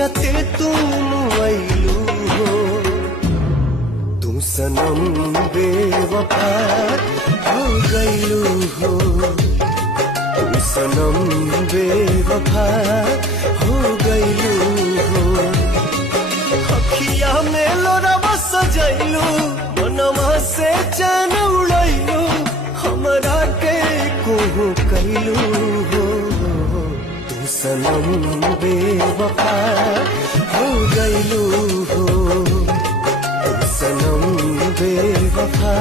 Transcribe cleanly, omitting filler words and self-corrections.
जियते तुम आइलू हो तू सनम बेवफा हो गइलू हो तू सनम बेवफा हो गइलू हो अखिया में लोरावा सजैलू मनवा से चैन उड़ैलू हमरा के कोहू कैलू हो तू सनम बेवफा हो गइलू हो तू सनम बेवफा